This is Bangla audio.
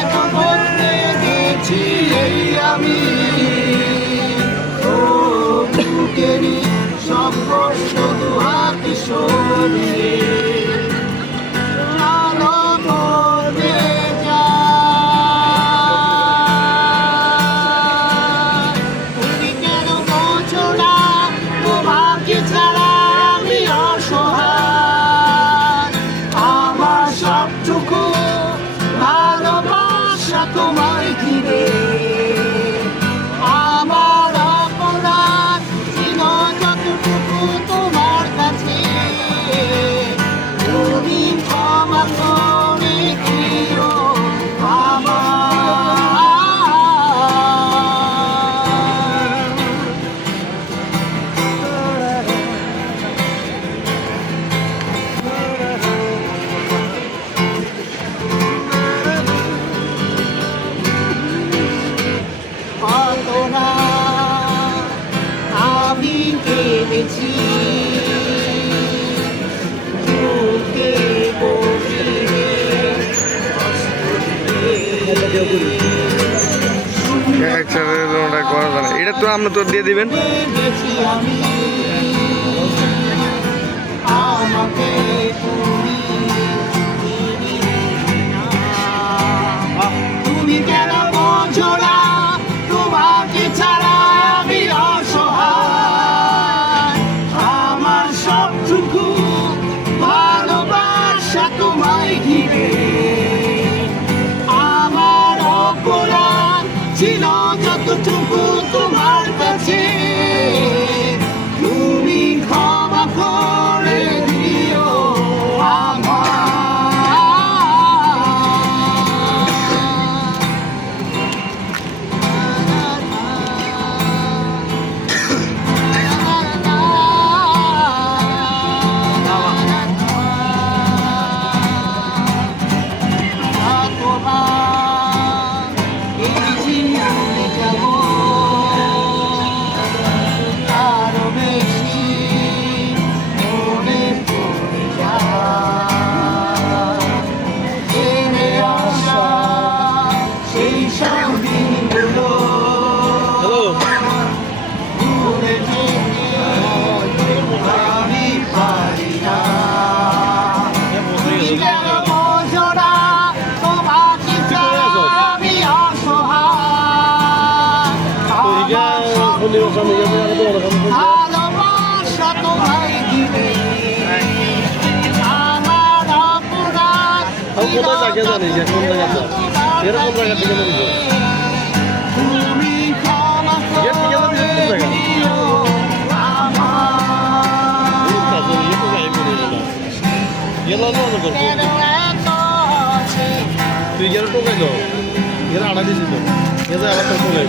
এত বদলে গেছি এই আমি, ও বুকেরই সব কষ্ট দুহাত সরিয়ে আলো বদলে যায়। তুমি কেন বোঝো না তোমাকে ছাড়া আমি অসহায়, আমার সবটুকু ভালোবাসা তোমায় ঘিরে, আমার অপরাধ ছিল যতটুকু তোমার কাছে, তুমি ক্ষমা করে দিও না আমি কেঁদেছি বুকে গভীরে এটা তো আমরা তো দিয়ে দিবেন। গেছি আমি, আমাকে তুমি তুমি কেন বোঝো না তোমাকে ছাড়া আমি অসহায়, আমার সবটুকু ভালোবাসা তোমায় ঘিরে, আমার অপরাধ ছিল যতটুকু তোমার কাছে, তুমি ক্ষমা করে দিও ভালোবাসা তোমায় ঘিরে, আমার অপরাধ তুমি ক্ষমা করে দিও তুই গেলে টোকাই দাও, এরা আড়া দিছি তো, এরা আবার টোকাই